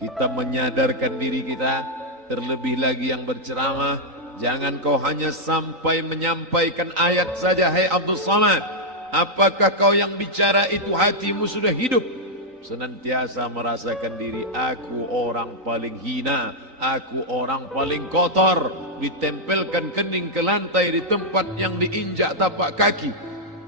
Kita menyadarkan diri kita, terlebih lagi yang berceramah, jangan kau hanya sampai menyampaikan ayat saja. Hai Abdul Samad, apakah kau yang bicara itu hatimu sudah hidup? Senantiasa merasakan diri, aku orang paling hina, aku orang paling kotor, ditempelkan kening ke lantai di tempat yang diinjak tapak kaki,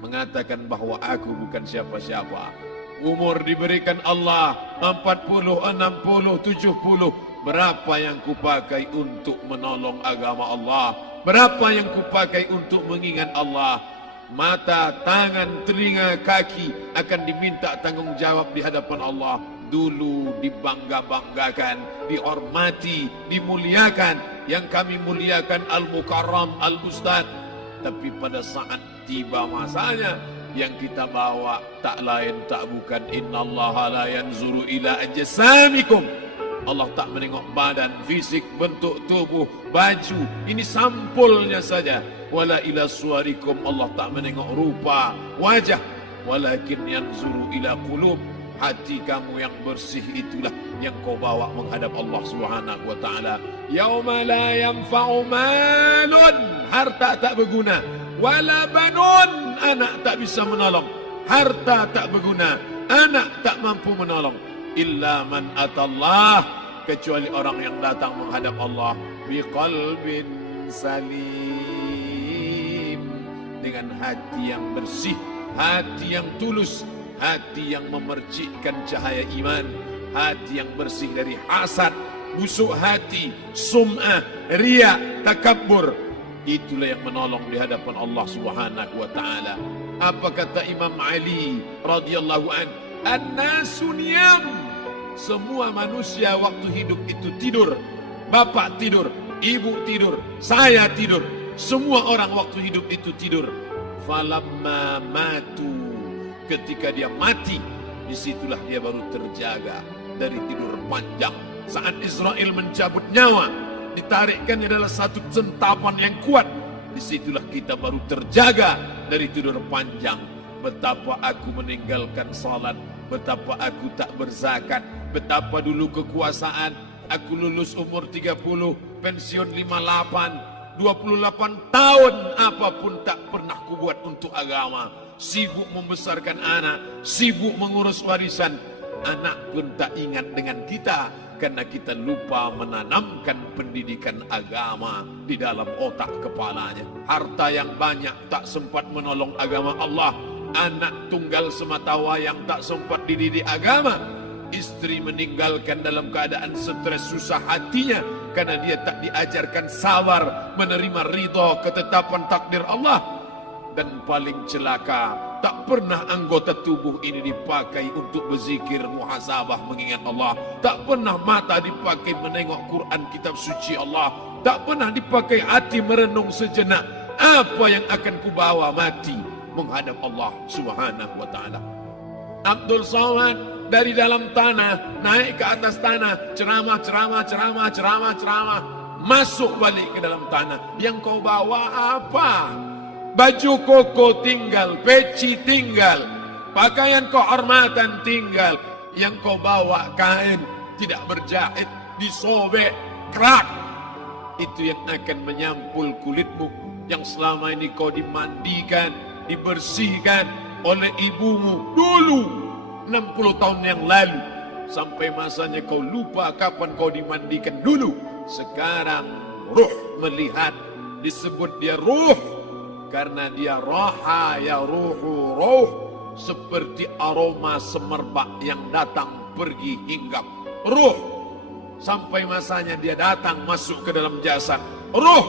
mengatakan bahwa aku bukan siapa-siapa. Umur diberikan Allah 40, 60, 70. Berapa yang kupakai untuk menolong agama Allah? Berapa yang kupakai untuk mengingat Allah? Mata, tangan, telinga, kaki akan diminta tanggung jawab di hadapan Allah. Dulu dibangga-banggakan, dihormati, dimuliakan. Yang kami muliakan Al-Mukarram, Al-Ustadz. Tapi pada saat tiba masanya, yang kita bawa tak lain tak bukan innallaha la yanzuru ila ajsamikum. Allah tak menengok badan, fisik, bentuk tubuh, baju. Ini sampulnya saja. Wala ila suwarikum, Allah tak menengok rupa, wajah. Walakin yanzuru ila qulub. Hati kamu yang bersih itulah yang kau bawa menghadap Allah Subhanahu wa taala. Yauma la yanfa'u malun, harta tak berguna, wala banun, anak tak bisa menolong. Harta tak berguna, anak tak mampu menolong. Illa man atallah, kecuali orang yang datang menghadap Allah biqalbin salim, dengan hati yang bersih, hati yang tulus, hati yang memercikkan cahaya iman, hati yang bersih dari hasad, busuk hati, sum'ah, riya, takabbur. Itulah yang menolong di hadapan Allah Subhanahu wa taala. Apa kata Imam Ali radhiyallahu an? An-nasu niyam. Semua manusia waktu hidup itu tidur. Bapak tidur, ibu tidur, saya tidur. Semua orang waktu hidup itu tidur. Falamma matu, ketika dia mati, disitulah dia baru terjaga dari tidur panjang. Saat Israel mencabut nyawa, ditarikkan adalah satu centapan yang kuat. Disitulah kita baru terjaga dari tidur panjang. Betapa aku meninggalkan salat, betapa aku tak berzakat, betapa dulu kekuasaan. Aku lulus umur 30, pensiun 58, 28 tahun, apapun tak pernah kubuat untuk agama. Sibuk membesarkan anak, sibuk mengurus warisan. Anak pun tak ingat dengan kita, karena kita lupa menanamkan pendidikan agama di dalam otak kepalanya. Harta yang banyak tak sempat menolong agama Allah. Anak tunggal semata wayang tak sempat dididik agama. Istri meninggalkan dalam keadaan stres susah hatinya, karena dia tak diajarkan sabar menerima ridha ketetapan takdir Allah. Dan paling celaka, tak pernah anggota tubuh ini dipakai untuk berzikir, muhasabah, mengingat Allah. Tak pernah mata dipakai menengok Quran, kitab suci Allah. Tak pernah dipakai hati merenung sejenak, apa yang akan kubawa mati menghadap Allah Subhanahu wa taala. Abdul Samad dari dalam tanah naik ke atas tanah, ceramah, masuk balik ke dalam tanah. Yang kau bawa apa? Baju koko tinggal, peci tinggal, pakaian kehormatan tinggal. Yang kau bawa kain tidak berjahit, disobek, kerak. Itu yang akan menyampul kulitmu, yang selama ini kau dimandikan, dibersihkan oleh ibumu dulu 60 tahun yang lalu. Sampai masanya kau lupa kapan kau dimandikan dulu. Sekarang ruh melihat, disebut dia ruh, karena dia roha ya ruhu roh, seperti aroma semerbak yang datang pergi hinggap. Ruh, sampai masanya dia datang masuk ke dalam jasad. Ruh,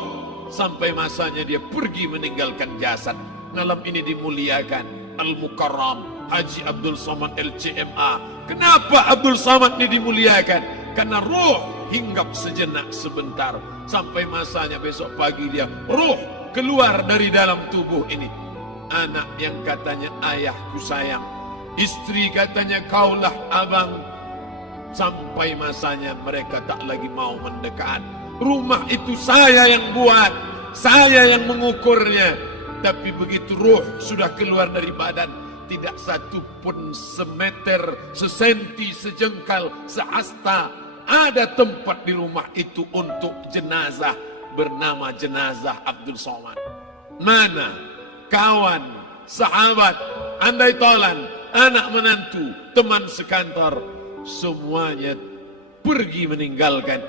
sampai masanya dia pergi meninggalkan jasad. Malam ini dimuliakan Al-Mukarram Haji Abdul Samad LCMA. Kenapa Abdul Samad ini dimuliakan? Karena ruh hinggap sejenak sebentar, sampai masanya besok pagi dia ruh keluar dari dalam tubuh ini. Anak yang katanya ayahku sayang, istri katanya kaulah abang, sampai masanya mereka tak lagi mau mendekat. Rumah itu saya yang buat, saya yang mengukurnya. Tapi begitu ruh sudah keluar dari badan, tidak satu pun semeter, sesenti, sejengkal, sehasta ada tempat di rumah itu untuk jenazah bernama jenazah Abdul Somad. Mana kawan, sahabat, andai tolan, anak menantu, teman sekantor, semuanya pergi meninggalkan.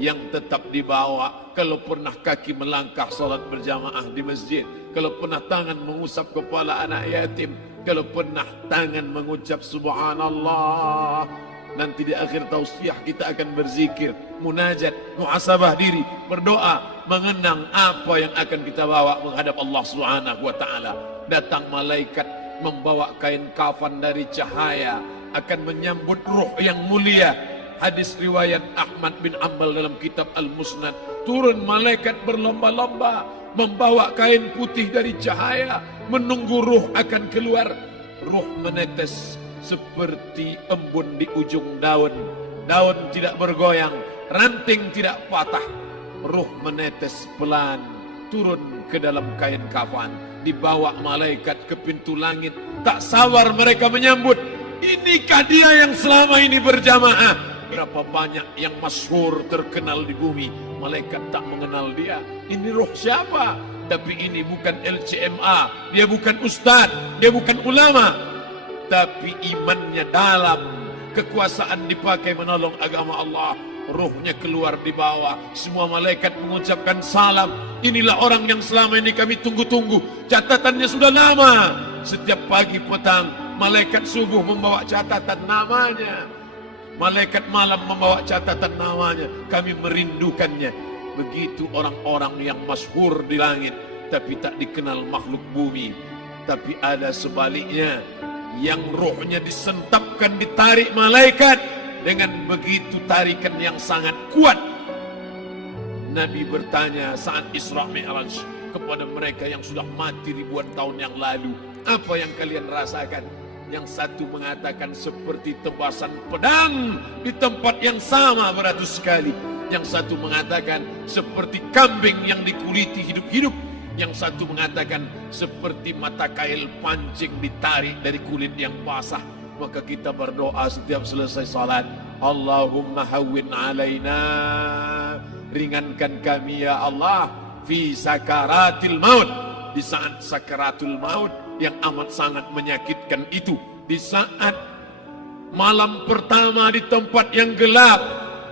Yang tetap dibawa, kalau pernah kaki melangkah salat berjamaah di masjid, kalau pernah tangan mengusap kepala anak yatim, kalau pernah tangan mengucap subhanallah. Nanti di akhir tausiah kita akan berzikir, munajat, muhasabah diri, berdoa, mengenang apa yang akan kita bawa menghadap Allah Subhanahu wa taala. Datang malaikat membawa kain kafan dari cahaya, akan menyambut ruh yang mulia. Hadis riwayat Ahmad bin Ambal dalam kitab Al-Musnad, turun malaikat berlomba-lomba membawa kain putih dari cahaya, menunggu ruh akan keluar. Ruh menetes seperti embun di ujung daun. Daun tidak bergoyang, ranting tidak patah. Ruh menetes pelan, turun ke dalam kain kafan, dibawa malaikat ke pintu langit. Tak sabar mereka menyambut. Inikah dia yang selama ini berjamaah? Berapa banyak yang masyhur terkenal di bumi, malaikat tak mengenal dia. Ini roh siapa? Tapi ini bukan LCMA, dia bukan ustaz, dia bukan ulama, tapi imannya dalam, kekuasaan dipakai menolong agama Allah. Ruhnya keluar di bawah, semua malaikat mengucapkan salam. Inilah orang yang selama ini kami tunggu-tunggu, catatannya sudah lama. Setiap pagi petang, malaikat subuh membawa catatan namanya, malaikat malam membawa catatan namanya. Kami merindukannya. Begitu orang-orang yang masyhur di langit, tapi tak dikenal makhluk bumi. Tapi ada sebaliknya, yang rohnya disentapkan, ditarik malaikat dengan begitu tarikan yang sangat kuat. Nabi bertanya saat Isra Mi'raj kepada mereka yang sudah mati ribuan tahun yang lalu, apa yang kalian rasakan? Yang satu mengatakan seperti tebasan pedang di tempat yang sama beratus kali. Yang satu mengatakan seperti kambing yang dikuliti hidup-hidup. Yang satu mengatakan seperti mata kail pancing ditarik dari kulit yang basah. Maka kita berdoa setiap selesai salat, Allahumma hawwin alaina, ringankan kami ya Allah, fi sakaratil maut, di saat sakaratul maut yang amat sangat menyakitkan itu, di saat malam pertama di tempat yang gelap,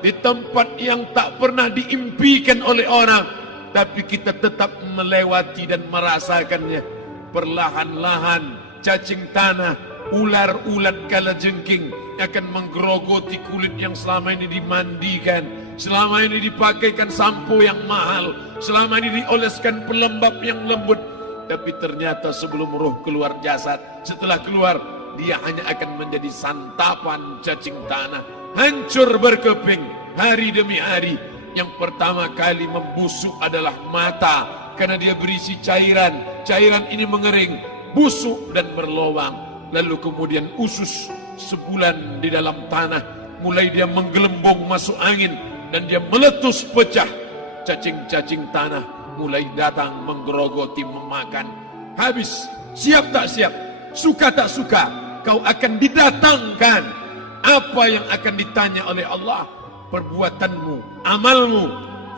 di tempat yang tak pernah diimpikan oleh orang, tapi kita tetap melewati dan merasakannya. Perlahan-lahan cacing tanah, ular-ulat kalajengking akan menggerogoti kulit yang selama ini dimandikan, selama ini dipakaikan sampo yang mahal, selama ini dioleskan pelembab yang lembut. Tapi ternyata sebelum roh keluar jasad, setelah keluar, dia hanya akan menjadi santapan cacing tanah, hancur berkeping hari demi hari. Yang pertama kali membusuk adalah mata, karena dia berisi cairan. Cairan ini mengering, busuk dan berlubang. Lalu kemudian usus sebulan di dalam tanah, mulai dia menggelembung masuk angin dan dia meletus pecah. Cacing-cacing tanah mulai datang menggerogoti, memakan. Habis, siap tak siap, suka tak suka, kau akan didatangkan. Apa yang akan ditanya oleh Allah? Perbuatanmu, amalmu.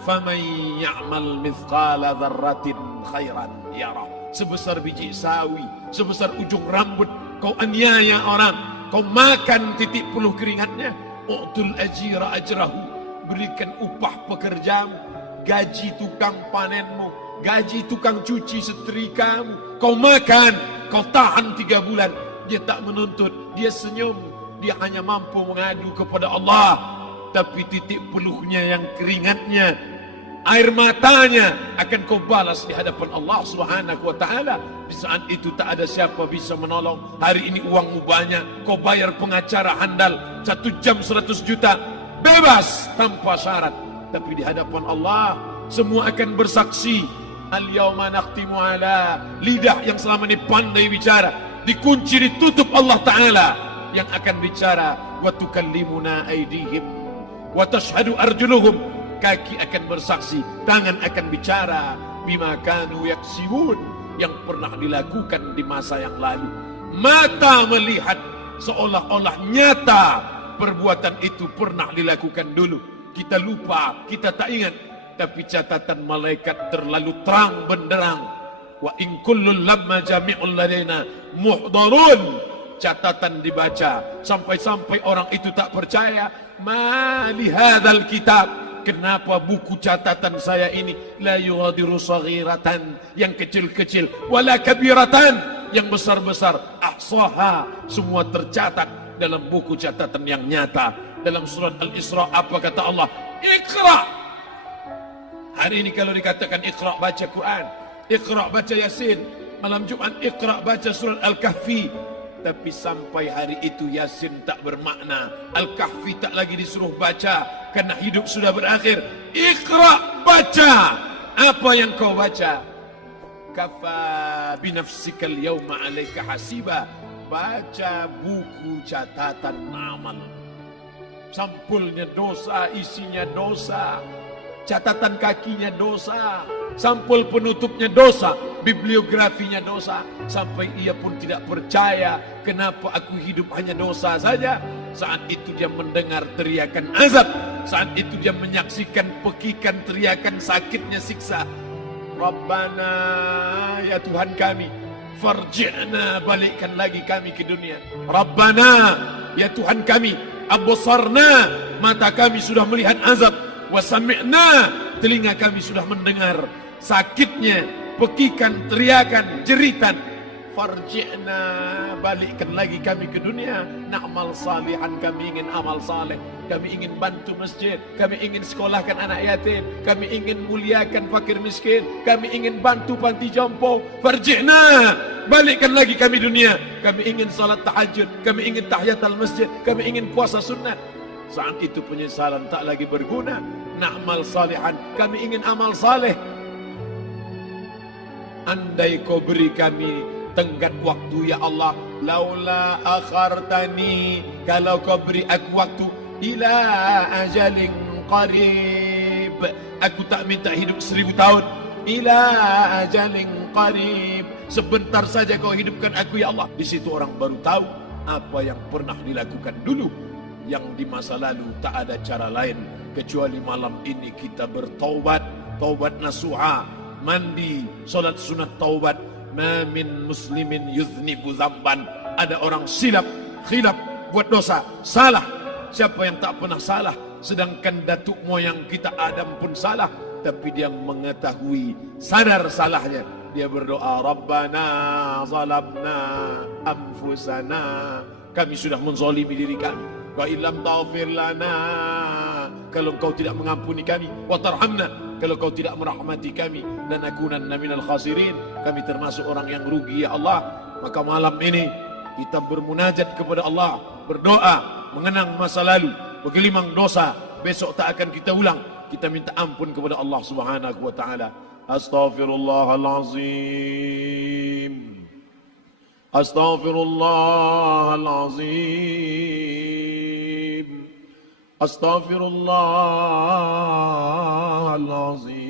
Faman ya'mal mithqala dzarratin khairan yarah. Sebesar biji sawi, sebesar ujung rambut, kau aniaya orang, kau makan titik puluh keringatnya. U'tul ajira ajrahu, berikan upah pekerjamu. Gaji tukang panenmu, gaji tukang cuci setrikamu, kau makan, kau tahan 3 bulan. Dia tak menuntut, dia senyum, dia hanya mampu mengadu kepada Allah. Tapi titik peluhnya yang keringatnya, air matanya akan kau balas di hadapan Allah Subhanahu wa taala. Di saat itu tak ada siapa bisa menolong. Hari ini uangmu banyak, kau bayar pengacara handal 1 jam 100 juta, bebas tanpa syarat. Tapi di hadapan Allah semua akan bersaksi. Al-yawma nakhtimu ala, lidah yang selama ini pandai bicara dikunci, ditutup Allah Ta'ala yang akan bicara. Wa tukallimuna aydihim wa tashhadu arjuluhum, kaki akan bersaksi, tangan akan bicara. Bima kanu yaksibun, yang pernah dilakukan di masa yang lalu. Mata melihat seolah-olah nyata perbuatan itu pernah dilakukan dulu. Kita lupa, kita tak ingat. Tapi catatan malaikat terlalu terang benderang. Wa in kullun lamma jami'un ladaina muhdarun. Catatan dibaca sampai-sampai orang itu tak percaya. Ma li hadzal kitab, kenapa buku catatan saya ini la yughadiru saghiratan, yang kecil-kecil, wala kabiratan, yang besar-besar, ahsaha, semua tercatat dalam buku catatan yang nyata. Dalam surat Al-Isra apa kata Allah? Iqra. Hari ini kalau dikatakan Iqra baca Quran, Iqra baca Yasin, malam Jumat Iqra baca surat Al-Kahfi. Tapi sampai hari itu Yasin tak bermakna, Al-Kahfi tak lagi disuruh baca, karena hidup sudah berakhir. Iqra, baca. Apa yang kau baca? Kafa binafsika al-yawma 'alaika hasiba. Baca buku catatan amal. Sampulnya dosa, isinya dosa. Catatan kakinya dosa, sampul penutupnya dosa, bibliografinya dosa. Sampai ia pun tidak percaya, kenapa aku hidup hanya dosa saja. Saat itu dia mendengar teriakan azab, saat itu dia menyaksikan pekikan teriakan sakitnya siksa. Rabbana, ya Tuhan kami, farji'na, balikkan lagi kami ke dunia. Rabbana, ya Tuhan kami, absarna, mata kami sudah melihat azab, wa sami'na, telinga kami sudah mendengar sakitnya pekikan teriakan jeritan. Farji'na, balikkan lagi kami ke dunia. Na'mal salihan, kami ingin amal saleh, kami ingin bantu masjid, kami ingin sekolahkan anak yatim, kami ingin muliakan fakir miskin, kami ingin bantu panti jompo. Farji'na, balikkan lagi kami dunia. Kami ingin salat tahajud, kami ingin tahiyatul masjid, kami ingin puasa sunnah. Saat itu penyesalan tak lagi berguna. Na'mal salihan, kami ingin amal saleh. Andai kau beri kami tenggat waktu ya Allah, laula akhartani, kalau kau beri aku waktu, ila ajalin qarib, aku tak minta hidup 1000 tahun, ila ajalin qarib, sebentar saja kau hidupkan aku ya Allah. Di situ orang baru tahu apa yang pernah dilakukan dulu, yang di masa lalu tak ada cara lain kecuali malam ini kita bertaubat, taubat nasuha, mandi, solat sunat taubat. Ma min muslimin yuznibu zamban, ada orang silap, khilaf, buat dosa, salah. Siapa yang tak pernah salah? Sedangkan datuk moyang kita Adam pun salah, tapi dia mengetahui, sadar salahnya. Dia berdoa, Rabbana zalamna anfusana, kami sudah menzalimi diri kami. Wa illam taghfir lana, kalau kau tidak mengampuni kami, wa tarhamna, kalau kau tidak merahmati kami, lanakunanna minal khasirin, kami termasuk orang yang rugi ya Allah. Maka malam ini kita bermunajat kepada Allah, berdoa, mengenang masa lalu, bergelimang dosa, besok tak akan kita ulang. Kita minta ampun kepada Allah Subhanahu wa taala. Astaghfirullahalazim. Astaghfirullahalazim. Astaghfirullahalazim.